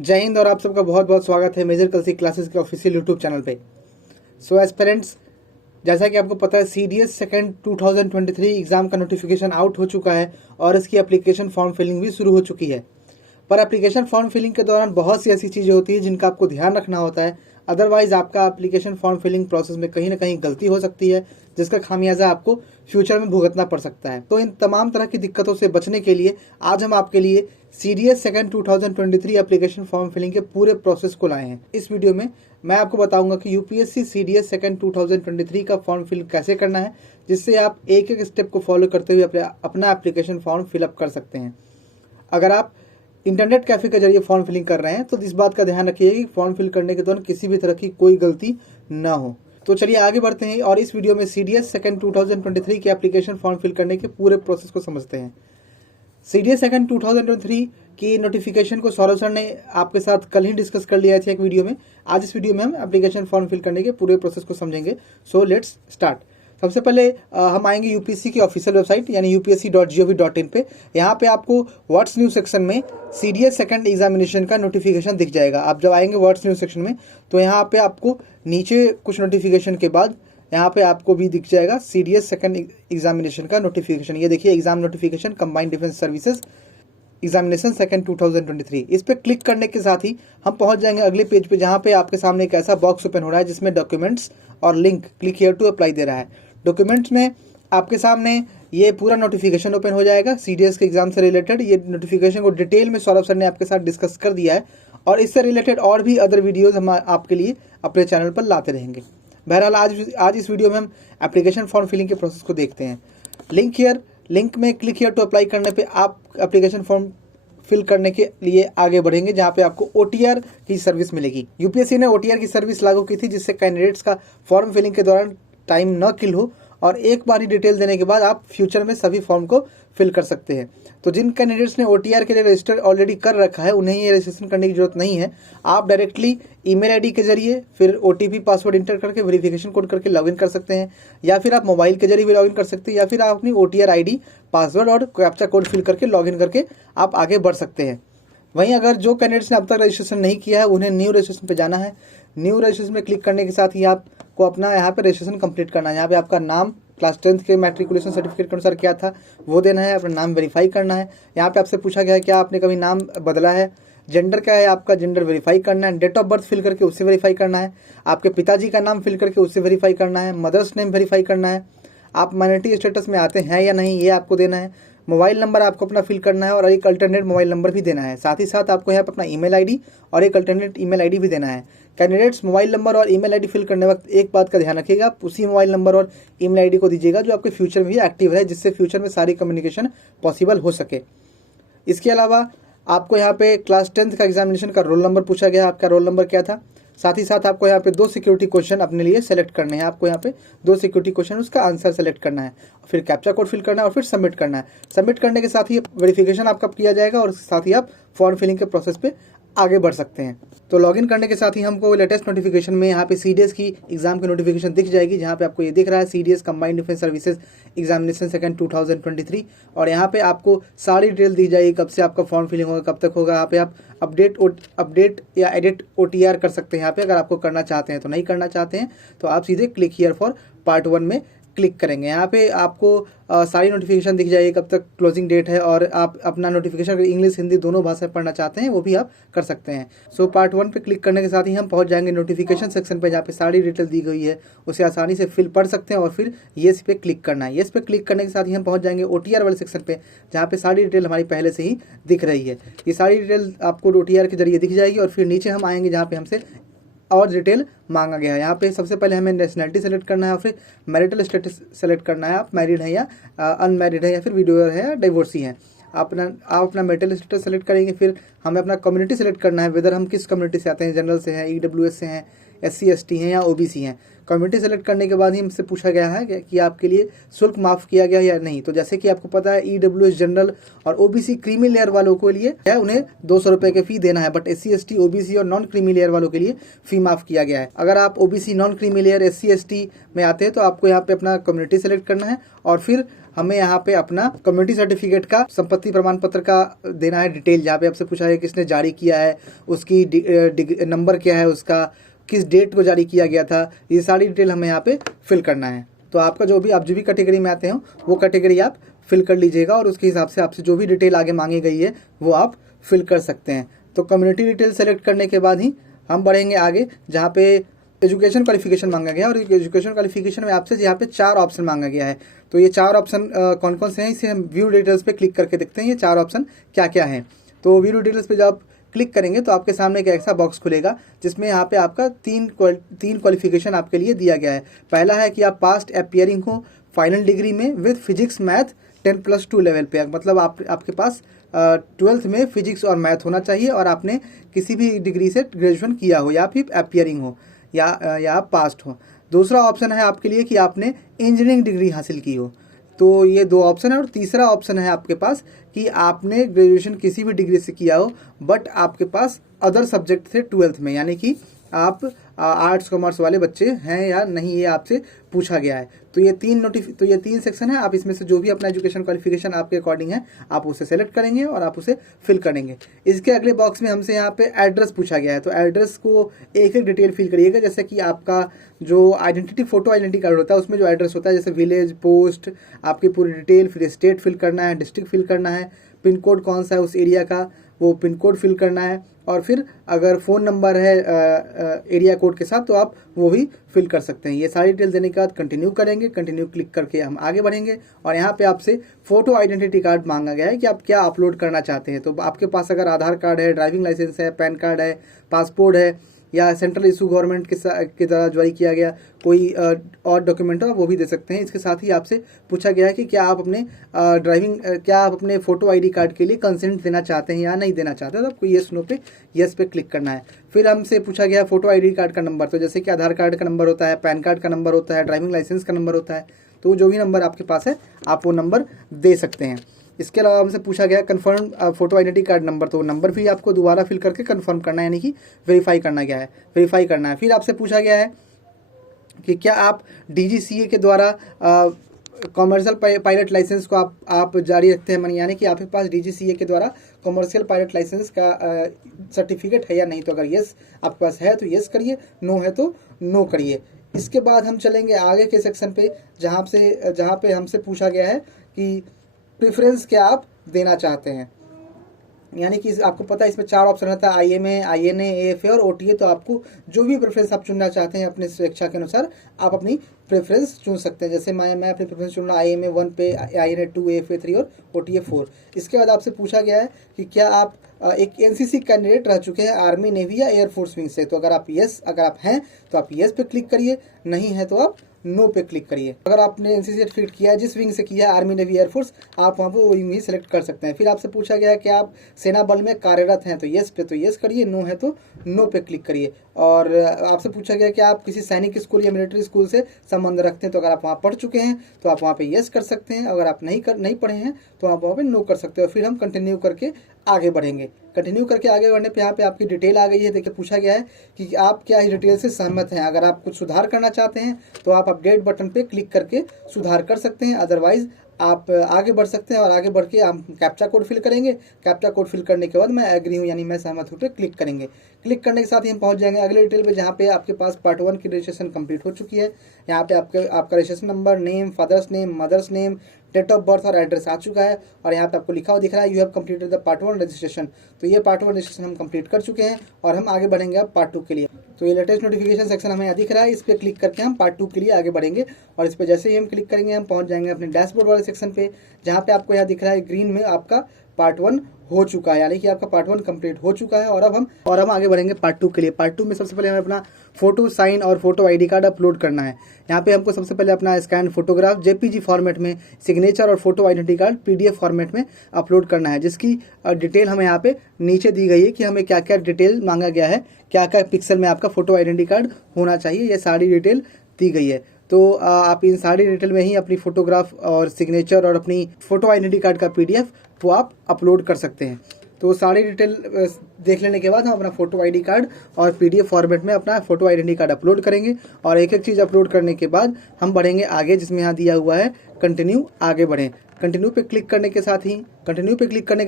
जय हिंद और आप सबका बहुत बहुत स्वागत है मेजर कलसी क्लासेस के ऑफिशियल यूट्यूब चैनल पे। सो एस्पिरेंट्स, जैसा कि आपको पता है सीडीएस सेकंड 2023 एग्जाम का नोटिफिकेशन आउट हो चुका है और इसकी एप्लीकेशन फॉर्म फिलिंग भी शुरू हो चुकी है। पर एप्लीकेशन फॉर्म फिलिंग के दौरान बहुत सी ऐसी चीज़ें होती है जिनका आपको ध्यान रखना होता है, अदरवाइज आपका एप्लीकेशन फॉर्म फिलिंग प्रोसेस में कहीं ना कहीं गलती हो सकती है जिसका खामियाजा आपको फ्यूचर में भुगतना पड़ सकता है। तो इन तमाम तरह की दिक्कतों से बचने के लिए आज हम आपके लिए CDS second 2023 application form filling के पूरे प्रोसेस को लाए हैं। इस वीडियो में मैं आपको बताऊंगा कि यूपीएससी सीडीएस सेकंड 2023 का फॉर्म फिल कैसे करना है, जिससे आप एक एक स्टेप को फॉलो करते हुए अपना एप्लीकेशन फॉर्म फिलअप कर सकते हैं। अगर आप इंटरनेट कैफे के जरिए फॉर्म फिलिंग कर रहे हैं तो इस बात का ध्यान रखिए कि फॉर्म फिल करने के दौरान किसी भी तरह की कोई गलती ना हो। तो चलिए आगे बढ़ते हैं और इस वीडियो में सीडीएस सेकंड 2023 के एप्लीकेशन फॉर्म फिल करने के पूरे प्रोसेस को समझते हैं। सीडीएस सेकंड 2023 की नोटिफिकेशन को सौरभ सर ने आपके साथ कल ही डिस्कस कर लिया था एक वीडियो में। आज इस वीडियो में हम एप्लीकेशन फॉर्म फिल करने के पूरे प्रोसेस को समझेंगे। So let's start. सबसे पहले हम आएंगे यूपीएससी की ऑफिशियल वेबसाइट यानी upsc.gov.in पे। यहाँ पे आपको व्हाट्स न्यू सेक्शन में सीडीएस सेकंड एग्जामिनेशन का नोटिफिकेशन दिख जाएगा। आप जब आएंगे व्हाट्स न्यू सेक्शन में तो यहाँ पे आपको नीचे कुछ नोटिफिकेशन के बाद यहाँ पे आपको भी दिख जाएगा सीडीएस सेकंड एग्जामिनेशन का नोटिफिकेशन। ये देखिए, exam notification combined defence services examination second 2023। इस पे क्लिक करने के साथ ही हम पहुंच जाएंगे अगले पेज पे, जहां पे आपके सामने एक ऐसा बॉक्स ओपन हो रहा है जिसमें डॉक्यूमेंट्स और link click here to apply दे रहा है। डॉक्यूमेंट्स में आपके सामने ये पूरा नोटिफिकेशन ओपन हो जाएगा सीडीएस के एग्जाम से रिलेटेड। ये नोटिफिकेशन को डिटेल में सौरभ सर ने आपके साथ डिस्कस कर दिया है और इससे रिलेटेड और भी अदर वीडियोज हम आपके लिए अपने चैनल पर लाते रहेंगे। बहरहाल आज इस वीडियो में हम एप्लीकेशन फॉर्म फिलिंग के प्रोसेस को देखते हैं। लिंक में क्लिक हियर टू अप्लाई करने पे आप एप्लीकेशन फॉर्म फिल करने के लिए आगे बढ़ेंगे, जहां पे आपको ओटीआर की सर्विस मिलेगी। यूपीएससी ने ओटीआर की सर्विस लागू की थी जिससे कैंडिडेट्स का फॉर्म फिलिंग के दौरान टाइम न किल हो और एक बार ही डिटेल देने के बाद आप फ्यूचर में सभी फॉर्म को फिल कर सकते हैं। तो जिन कैंडिडेट्स ने ओटीआर के लिए रजिस्टर ऑलरेडी कर रखा है उन्हें ये रजिस्ट्रेशन करने की जरूरत नहीं है। आप डायरेक्टली ईमेल आईडी के जरिए फिर ओटीपी पासवर्ड इंटर करके वेरिफिकेशन कोड करके लॉगिन कर सकते हैं, या फिर आप मोबाइल के जरिए भी लॉगिन कर सकते हैं, या फिर आप अपनी ओटीआर आईडी पासवर्ड और कैप्चा कोड फिल करके लॉगिन करके आप आगे बढ़ सकते हैं। वहीं अगर जो कैंडिडेट्स ने अब तक रजिस्ट्रेशन नहीं किया है उन्हें न्यू रजिस्ट्रेशन पे जाना है। न्यू रजिस्ट्रेशन में क्लिक करने के साथ ही आपको अपना यहाँ पे रजिस्ट्रेशन कंप्लीट करना है। यहाँ पे आपका नाम क्लास 10th के मैट्रिकुलेशन सर्टिफिकेट के अनुसार क्या था वो देना है, अपना नाम वेरीफाई करना है। यहाँ पे आपसे पूछा गया है क्या आपने कभी नाम बदला है, जेंडर क्या है आपका, जेंडर वेरीफाई करना है, डेट ऑफ बर्थ फिल करके उससे वेरीफाई करना है, आपके पिताजी का नाम फिल करके उससे वेरीफाई करना है, मदर्स नेम वेरीफाई करना है, आप माइनॉरिटी स्टेटस में आते हैं या नहीं ये आपको देना है, मोबाइल नंबर आपको अपना फिल करना है और एक अल्टरनेट मोबाइल नंबर भी देना है। साथ ही साथ आपको यहाँ पर अपना ईमेल आईडी और एक अल्टरनेट ईमेल आईडी भी देना है। कैंडिडेट्स मोबाइल नंबर और ईमेल आईडी फिल करने वक्त एक बात का ध्यान रखिएगा, आप उसी मोबाइल नंबर और ईमेल आईडी को दीजिएगा जो आपके फ्यूचर में भी एक्टिव है, जिससे फ्यूचर में सारी कम्युनिकेशन पॉसिबल हो सके। इसके अलावा आपको यहाँ पे क्लास 10th का एग्जामिनेशन का रोल नंबर पूछा गया, आपका रोल नंबर क्या था। साथ ही साथ आपको यहाँ पे 2 सिक्योरिटी क्वेश्चन अपने लिए सेलेक्ट करने हैं। आपको यहाँ पे 2 सिक्योरिटी क्वेश्चन उसका आंसर सेलेक्ट करना है, फिर कैप्चा कोड फिल करना है और फिर सबमिट करना है। सबमिट करने के साथ ही वेरिफिकेशन आपका किया जाएगा और साथ ही आप फॉर्म फिलिंग के प्रोसेस पे आगे बढ़ सकते हैं। तो लॉगिन करने के साथ ही हमको लेटेस्ट नोटिफिकेशन में यहाँ पे सीडीएस की एग्जाम की नोटिफिकेशन दिख जाएगी, जहाँ पे आपको ये दिख रहा है CDS combined defence services examination second 2023। और यहाँ पे आपको सारी डिटेल दी जाएगी, कब से आपका फॉर्म फिलिंग होगा, कब तक होगा। यहाँ पे आप अपडेट या एडिट ओटीआर कर सकते हैं। यहाँ पे अगर आपको करना चाहते हैं तो नहीं करना चाहते हैं तो आप सीधे क्लिक हियर फॉर पार्ट 1 में क्लिक करेंगे। यहाँ पे आपको सारी नोटिफिकेशन दिख जाएगी, कब तक क्लोजिंग डेट है, और आप अपना नोटिफिकेशन अगर इंग्लिश हिंदी दोनों भाषा पढ़ना चाहते हैं वो भी आप कर सकते हैं। सो पार्ट 1 पे क्लिक करने के साथ ही हम पहुंच जाएंगे नोटिफिकेशन सेक्शन पे, जहाँ पे सारी डिटेल दी गई है उसे आसानी से फिल पढ़ सकते हैं और फिर येस पे क्लिक करना है। येस पे क्लिक करने के साथ ही हम पहुंच जाएंगे ओटीआर वाले सेक्शन पे, जहाँ पे सारी डिटेल हमारी पहले से ही दिख रही है। ये सारी डिटेल आपको ओटीआर के जरिए दिख जाएगी और फिर नीचे हम आएंगे जहाँ पे हमसे और डिटेल मांगा गया है। यहाँ पे सबसे पहले हमें नेशनलिटी सेलेक्ट करना है और फिर मैरिटल स्टेटस सेलेक्ट करना है, आप मैरिड हैं या अनमैरिड है या फिर विडोअर है या डिवोर्सी हैं। आप अपना मैरिटल स्टेटस सेलेक्ट करेंगे। फिर हमें अपना कम्युनिटी सेलेक्ट करना है, वेदर हम किस कम्युनिटी से आते हैं, जनरल से हैं, ईडब्ल्यूएस से हैं, SC ST हैं या OBC हैं। कम्युनिटी सेलेक्ट करने के बाद ही हमसे पूछा गया है कि आपके लिए शुल्क माफ़ किया गया या नहीं। तो जैसे कि आपको पता है EWS जनरल और OBC क्रीमी लेयर वालों के लिए है उन्हें 200 रुपये की फ़ी देना है, बट SC ST OBC और नॉन क्रीमी लेयर वालों के लिए फ़ी माफ़ किया गया है। अगर आप OBC non creamy layer SC ST में आते हैं तो आपको यहाँ पे अपना कम्युनिटी सेलेक्ट करना है और फिर हमें यहाँ पे अपना कम्युनिटी सर्टिफिकेट का, संपत्ति प्रमाण पत्र का देना है डिटेल, जहाँ पे आपसे पूछा है किसने जारी किया है, उसकी नंबर क्या है, उसका किस डेट को जारी किया गया था, ये सारी डिटेल हमें यहाँ पे फिल करना है। तो आपका जो भी कैटेगरी में आते हो वो कैटेगरी आप फिल कर लीजिएगा और उसके हिसाब से आपसे जो भी डिटेल आगे मांगी गई है वो आप फिल कर सकते हैं। तो कम्युनिटी डिटेल सेलेक्ट करने के बाद ही हम बढ़ेंगे आगे, जहाँ पे एजुकेशन क्वालिफिकेशन मांगा गया और एजुकेशन क्वालिफिकेशन में आपसे यहाँ पे 4 ऑप्शन मांगा गया है। तो ये 4 ऑप्शन कौन कौन से हैं, इसे हम व्यू डिटेल्स पे क्लिक करके देखते हैं ये 4 ऑप्शन क्या क्या हैं। तो व्यू डिटेल्स पे जब आप क्लिक करेंगे तो आपके सामने एक ऐसा बॉक्स खुलेगा जिसमें यहाँ पे आपका तीन क्वालिफिकेशन आपके लिए दिया गया है। पहला है कि आप पास्ट अपीयरिंग हो फाइनल डिग्री में विद फिजिक्स मैथ 10+2 लेवल पे, मतलब आपके पास 12th में फिजिक्स और मैथ होना चाहिए और आपने किसी भी डिग्री से ग्रेजुएशन किया हो या फिर अपीयरिंग हो या आप पास्ट हो। दूसरा ऑप्शन है आपके लिए कि आपने इंजीनियरिंग डिग्री हासिल की हो। तो ये 2 ऑप्शन है। और तीसरा ऑप्शन है आपके पास कि आपने ग्रेजुएशन किसी भी डिग्री से किया हो बट आपके पास अदर सब्जेक्ट थे 12th में, यानी कि आप आर्ट्स कॉमर्स वाले बच्चे हैं या नहीं, ये आपसे पूछा गया है। तो ये 3 सेक्शन है। आप इसमें से जो भी अपना एजुकेशन क्वालिफिकेशन आपके अकॉर्डिंग है आप उसे सेलेक्ट करेंगे और आप उसे फिल करेंगे। इसके अगले बॉक्स में हमसे यहाँ पे एड्रेस पूछा गया है। तो एड्रेस को एक एक डिटेल फिल करिएगा, जैसे कि आपका जो फोटो आइडेंटिटी कार्ड होता है उसमें जो एड्रेस होता है, जैसे विलेज, पोस्ट, आपकी पूरी डिटेल, फिर स्टेट फिल करना है, डिस्ट्रिक्ट फिल करना है, पिन कोड कौन सा है उस एरिया का वो पिन कोड फिल करना है, और फिर अगर फ़ोन नंबर है एरिया कोड के साथ तो आप वो भी फिल कर सकते हैं। ये सारी डिटेल देने के बाद कंटिन्यू करेंगे। कंटिन्यू क्लिक करके हम आगे बढ़ेंगे और यहाँ पे आपसे फ़ोटो आइडेंटिटी कार्ड मांगा गया है कि आप क्या अपलोड करना चाहते हैं। तो आपके पास अगर आधार कार्ड है, ड्राइविंग लाइसेंस है, पैन कार्ड है, पासपोर्ट है या सेंट्रल इशू गवर्नमेंट के द्वारा जारी किया गया कोई और डॉक्यूमेंट हो आप वो भी दे सकते हैं। इसके साथ ही आपसे पूछा गया है कि क्या आप अपने फ़ोटो आईडी कार्ड के लिए कंसेंट देना चाहते हैं या नहीं देना चाहते हैं। तो आपको येस नो पे येस पे क्लिक करना है। फिर हमसे पूछा गया फ़ोटो आईडी कार्ड का नंबर, तो जैसे कि आधार कार्ड का नंबर होता है, पैन कार्ड का नंबर होता है, ड्राइविंग लाइसेंस का नंबर होता है, तो जो भी नंबर आपके पास है आप वो नंबर दे सकते हैं। इसके अलावा हमसे पूछा गया confirm photo identity card number, तो नंबर भी आपको दोबारा फिल करके कंफर्म करना है, यानी कि वेरीफाई करना है। फिर आपसे पूछा गया है कि क्या आप DGCA के द्वारा कॉमर्शियल पायलट लाइसेंस को आप जारी रखते हैं, यानी कि आपके पास DGCA के द्वारा कॉमर्शियल पायलट लाइसेंस का सर्टिफिकेट है या नहीं। तो अगर येस आपके पास है तो येस करिए, नो है तो नो करिए। इसके बाद हम चलेंगे आगे के सेक्शन पे जहाँ पे हमसे पूछा गया है कि प्रेफरेंस क्या आप देना चाहते हैं, यानी कि आपको पता है इसमें 4 ऑप्शन रहता है, IMA, INA, AFA और OTA। तो आपको जो भी प्रेफरेंस आप चुनना चाहते हैं अपने स्वेच्छा के अनुसार आप अपनी प्रेफरेंस चुन सकते हैं। जैसे मैं अपनी प्रेफरेंस चुन रहा IMA 1 पे, INA 2, AFA 3 और OTA 4। इसके बाद आपसे पूछा गया है कि क्या आप एक NCC कैंडिडेट रह चुके हैं आर्मी, नेवी या एयरफोर्स विंग से। तो अगर आप हैं तो आप येस पे क्लिक करिए, नहीं है तो आप नो पे क्लिक करिए। अगर आपने NCC सर्टिफिकेट किया है, जिस विंग से किया है, आर्मी, नेवी, एयरफोर्स, आप वहाँ पर वो विंग ही सेलेक्ट कर सकते हैं। फिर आपसे पूछा गया है कि आप सेना बल में कार्यरत हैं, तो येस पे तो येस करिए, नो है तो नो पे क्लिक करिए। और आपसे पूछा गया कि आप किसी सैनिक स्कूल या मिलिट्री स्कूल से संबंध रखते हैं, तो अगर आप वहाँ पढ़ चुके हैं तो आप वहाँ पे येस कर सकते हैं। अगर आप नहीं पढ़े हैं तो आप वहाँ पे नो कर सकते हो। फिर हम कंटिन्यू करके आगे बढ़ेंगे। कंटिन्यू करके आगे बढ़ने पे यहाँ पे आपकी डिटेल आ गई है। देखिए पूछा गया है कि आप क्या इस डिटेल से सहमत हैं। अगर आप कुछ सुधार करना चाहते हैं तो आप अपडेट बटन पे क्लिक करके सुधार कर सकते हैं, अदरवाइज आप आगे बढ़ सकते हैं। और आगे बढ़ के हम कैप्चा कोड फिल करेंगे। कैप्चा कोड फिल करने के बाद मैं एग्री हूँ यानी मैं सहमत हूँ पे क्लिक करेंगे। क्लिक करने के साथ ही हम पहुँच जाएंगे अगले डिटेल पे, जहाँ पे आपके पास पार्ट 1 की रजिस्ट्रेशन कंप्लीट हो चुकी है। यहाँ पे आपका registration number, name, father's name, mother's name, date of birth और एड्रेस आ चुका है। और यहाँ पे आपको लिखा हुआ दिख रहा है you have completed the part 1 registration. तो ये पार्ट 1 रजिस्ट्रेशन हम कंप्लीट कर चुके हैं और हम आगे बढ़ेंगे अब पार्ट 2 के लिए। तो ये लेटेस्ट नोटिफिकेशन सेक्शन हमें यहाँ दिख रहा है, इस पर क्लिक करके हम पार्ट 2 के लिए आगे बढ़ेंगे। और इस पर जैसे ही हम क्लिक करेंगे हम पहुँच जाएंगे अपने डैशबोर्ड वाले सेक्शन पे, जहाँ पे आपको यहाँ दिख रहा है ग्रीन में आपका पार्ट 1 हो चुका है, यानी कि आपका पार्ट 1 कंप्लीट हो चुका है। और अब हम आगे बढ़ेंगे पार्ट 2 के लिए। पार्ट 2 में सबसे पहले हमें अपना फोटो, साइन और फोटो आईडी कार्ड अपलोड करना है। यहाँ पे हमको सबसे पहले अपना स्कैन फोटोग्राफ JPG फॉर्मेट में, सिग्नेचर और photo identity card PDF format में अपलोड करना है, जिसकी डिटेल हमें यहाँ पे नीचे दी गई है कि हमें क्या क्या डिटेल मांगा गया है, क्या क्या पिक्सल में आपका फोटो आइडेंटिटी कार्ड होना चाहिए, ये सारी डिटेल दी गई है। तो आप इन सारी डिटेल में ही अपनी फोटोग्राफ और सिग्नेचर और अपनी फोटो आइडेंटिटी कार्ड का PDF वो आप अपलोड कर सकते हैं। तो सारी डिटेल देख लेने के बाद हम अपना फोटो आईडी कार्ड और PDF फॉर्मेट में अपना फोटो आइडेंटिटी कार्ड अपलोड करेंगे। और एक एक चीज़ अपलोड करने के बाद हम बढ़ेंगे आगे, जिसमें यहाँ दिया हुआ है कंटिन्यू आगे बढ़ें। कंटिन्यू पे क्लिक करने के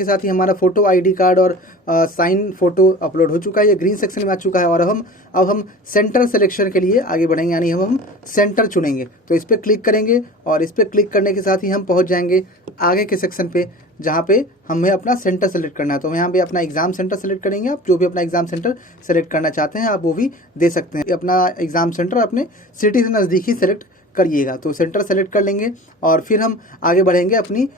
साथ ही हमारा फोटो, आईडी कार्ड और साइन फोटो अपलोड हो चुका है। ये ग्रीन सेक्शन में आ चुका है और अब हम सेंटर सिलेक्शन के लिए आगे बढ़ेंगे, यानी हम सेंटर चुनेंगे। तो इस पर क्लिक करेंगे और इस पर क्लिक करने के साथ ही हम पहुंच जाएंगे आगे के सेक्शन पे, जहाँ पे हमें अपना सेंटर सेलेक्ट करना है। तो यहाँ पे अपना एग्जाम सेंटर सेलेक्ट करेंगे। आप जो भी अपना एग्जाम सेंटर सेलेक्ट करना चाहते हैं आप वो भी दे सकते हैं। अपना एग्जाम सेंटर अपने सिटी से नज़दीक ही सेलेक्ट करिएगा। तो सेंटर सेलेक्ट कर लेंगे और फिर हम आगे बढ़ेंगे अपनी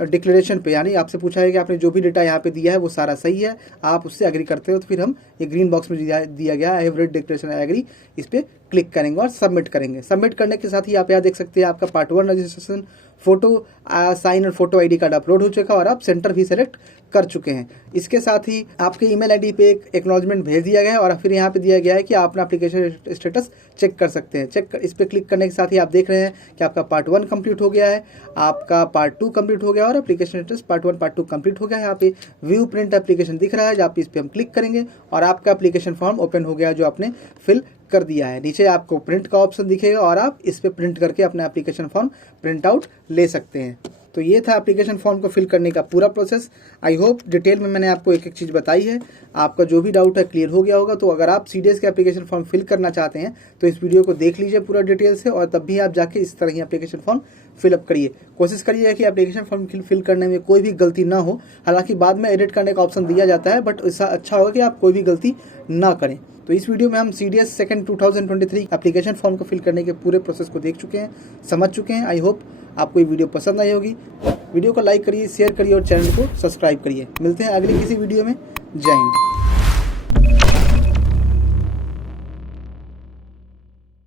डिक्लेरेशन पे, यानी आपसे पूछा है कि आपने जो भी डेटा यहाँ पे दिया है वो सारा सही है, आप उससे एग्री करते हो। तो फिर हम ये ग्रीन बॉक्स में दिया गया I have read declaration I agree, इस पर क्लिक करेंगे और सबमिट करेंगे। सबमिट करने के साथ ही आप यहाँ देख सकते हैं आपका पार्ट 1 रजिस्ट्रेशन, फोटो, साइन और फोटो आईडी कार्ड अपलोड हो चुका है और आप सेंटर भी सेलेक्ट कर चुके हैं। इसके साथ ही आपके ईमेल आईडी पे एक एक्नॉलेजमेंट भेज दिया गया है और फिर यहाँ पे दिया गया है कि आप अपना एप्लीकेशन स्टेटस चेक कर सकते हैं। इस पर क्लिक करने के साथ ही आप देख रहे हैं कि आपका पार्ट 1 कंप्लीट हो गया है, आपका पार्ट 2 कंप्लीट हो गया और application status part 1 part 2 complete हो गया है। यहाँ पे व्यू प्रिंट एप्लीकेशन दिख रहा है, जहाँ पे इस पर हम क्लिक करेंगे और आपका एप्लीकेशन फॉर्म ओपन हो गया जो आपने फिल कर दिया है। नीचे आपको प्रिंट का ऑप्शन दिखेगा और आप इस पे प्रिंट करके अपना एप्लीकेशन फॉर्म प्रिंट आउट ले सकते हैं। तो ये था एप्लीकेशन फॉर्म को फिल करने का पूरा प्रोसेस। आई होप डिटेल में मैंने आपको एक एक चीज़ बताई है, आपका जो भी डाउट है क्लियर हो गया होगा। तो अगर आप सीडीएस के एप्लीकेशन फॉर्म फिल करना चाहते हैं तो इस वीडियो को देख लीजिए पूरा डिटेल से और तब भी आप जाके इस तरह ही एप्लीकेशन फॉर्म फिलअप करिए। कोशिश करिए कि एप्लीकेशन फॉर्म फिल करने में कोई भी गलती ना हो। हालांकि बाद में एडिट करने का ऑप्शन दिया जाता है, बट इससे अच्छा होगा कि आप कोई भी गलती ना करें। तो इस वीडियो में हम सीडीएस सेकंड 2023 एप्लीकेशन फॉर्म को फिल करने के पूरे प्रोसेस को देख चुके हैं, समझ चुके हैं। आई होप आपको ये वीडियो पसंद आई होगी। वीडियो को लाइक करिए, शेयर करिए और चैनल को सब्सक्राइब करिए। मिलते हैं अगली किसी वीडियो में। जय हिंद।